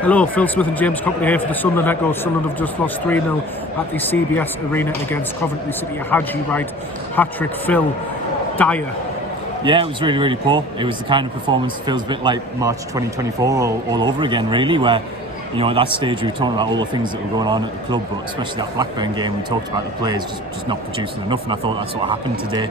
Hello, Phil Smith and James Copley here for the Sunderland Echo. Sunderland have just lost 3-0 at the CBS Arena against Coventry City. A Haji Wright hat-trick. Phil, dire. Yeah, it was really, really poor. It was the kind of performance that feels a bit like March 2024 all over again, really, where, you know, at that stage we were talking about all the things that were going on at the club, but especially that Blackburn game, we talked about the players just not producing enough, and I thought that's what happened today.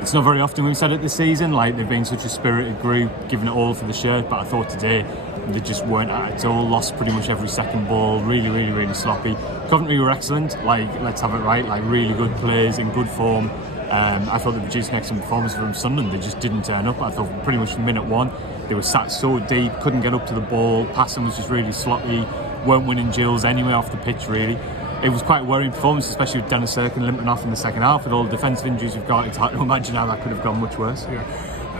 It's not very often we've said it this season, like they've been such a spirited group, giving it all for the shirt, but I thought today they just weren't at it all, lost pretty much every second ball, really sloppy. Coventry were excellent, like, let's have it right, like really good players, in good form. I thought they produced an excellent performance from Sunderland. They just didn't turn up. I thought pretty much from minute one they were sat so deep, couldn't get up to the ball, passing was just really sloppy, weren't winning drills anyway off the pitch really. It was quite a worrying performance, especially with Dennis Serkin limping off in the second half. With all the defensive injuries we've got, it's hard to imagine how that could have gone much worse. Yeah.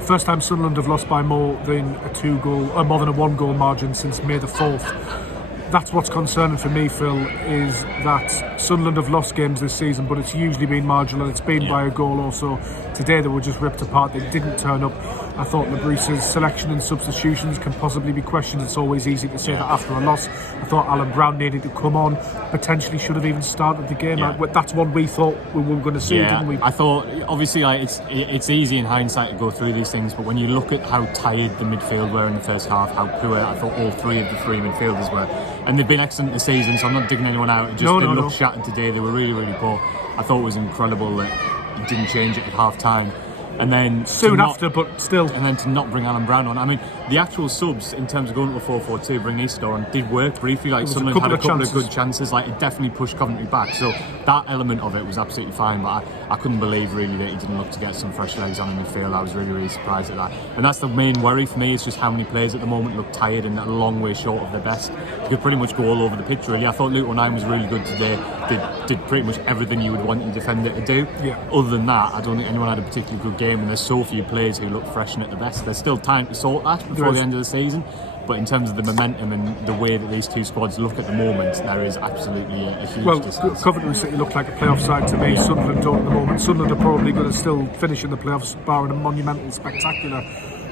First time Sunderland have lost by more than a one-goal margin since May the 4th. That's what's concerning for me, Phil, is that Sunderland have lost games this season, but it's usually been marginal and it's been by a goal or so. Today they were just ripped apart. They didn't turn up. I thought Lebrisse's selection and substitutions can possibly be questioned. It's always easy to say that after a loss. I thought Alan Brown needed to come on, potentially should have even started the game. That's what we thought we were going to see, didn't we? I thought, obviously, like, it's easy in hindsight to go through these things, but when you look at how tired the midfield were in the first half, how poor I thought all three of the three midfielders were, and they've been excellent this season, so I'm not digging anyone out. It just didn't look shattered today. They were really poor. I thought it was incredible that he didn't change it at half time. And then soon after, but still. And then to not bring Alan Brown on. I mean, the actual subs in terms of going to a 4-4-2, bring Isidore on, did work briefly. Like, Sunderland had a couple of good chances. Like, it definitely pushed Coventry back. So that element of it was absolutely fine. But I couldn't believe really that he didn't look to get some fresh legs on in midfield. I was really surprised at that. And that's the main worry for me, is just how many players at the moment look tired and a long way short of their best. You could pretty much go all over the pitch really. I thought Luke O'Nien was really good today. Did pretty much everything you would want your defender to do. Yeah. Other than that, I don't think anyone had a particularly good game, and there's so few players who look fresh and at the best. There's still time to sort that before the end of the season, but in terms of the momentum and the way that these two squads look at the moment, there is absolutely a huge distance. Coventry City look like a playoff side to me. Sunderland don't at the moment. Sunderland are probably going to still finish in the playoffs, barring a monumental, spectacular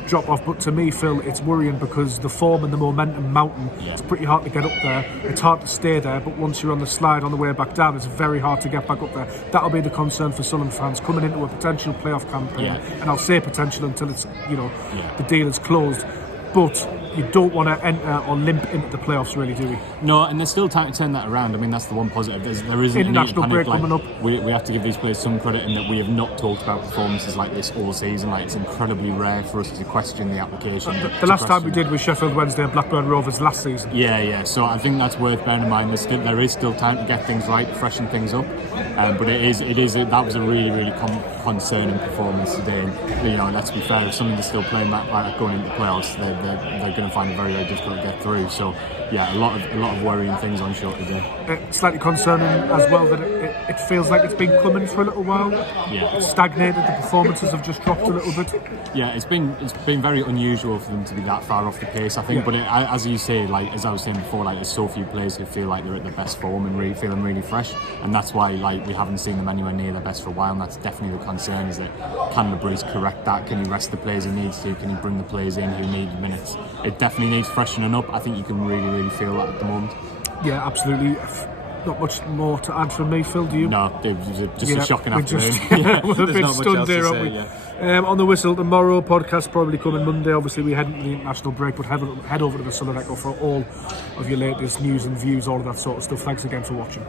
drop off. But to me, Phil, it's worrying because the form and the momentum mountain, it's pretty hard to get up there. It's hard to stay there, but once you're on the slide on the way back down, it's very hard to get back up there. That'll be the concern for Sunderland fans coming into a potential playoff campaign. And I'll say potential until it's, the deal is closed. But you don't want to enter or limp into the playoffs, really, do we? No, and there's still time to turn that around. I mean, that's the one positive. There isn't international break coming up. We have to give these players some credit in that we have not talked about performances like this all season. Like, it's incredibly rare for us to question the application. The last time we did was Sheffield Wednesday and Blackburn Rovers last season. Yeah. So I think that's worth bearing in mind. There is still time to get things right, freshen things up. But that was a really concerning performance today. And, let's be fair, if Sunderland is still playing like that going into the playoffs, they're going to find it very difficult to get through. So yeah, a lot of worrying things on show today. Slightly concerning as well that it feels like it's been coming for a little while. Yeah, it's stagnated. The performances have just dropped a little bit. Yeah, it's been very unusual for them to be that far off the pace, I think. But as you say, like as I was saying before, like there's so few players who feel like they're at their best form and really feeling really fresh, and that's why we haven't seen them anywhere near their best for a while. And that's definitely the concern: is that can Lebrisse correct that? Can he rest the players he needs to? Can he bring the players in who need minutes? It definitely needs freshening up. I think you can really feel that at the moment. Yeah, absolutely. Not much more to add from me, Phil, do you? No, it was just a shocking afternoon. We're a bit stunned there, aren't we? On the whistle tomorrow, podcast probably coming Monday. Obviously, we head into the international break, but head over to the Sunderland Echo for all of your latest news and views, all of that sort of stuff. Thanks again for watching.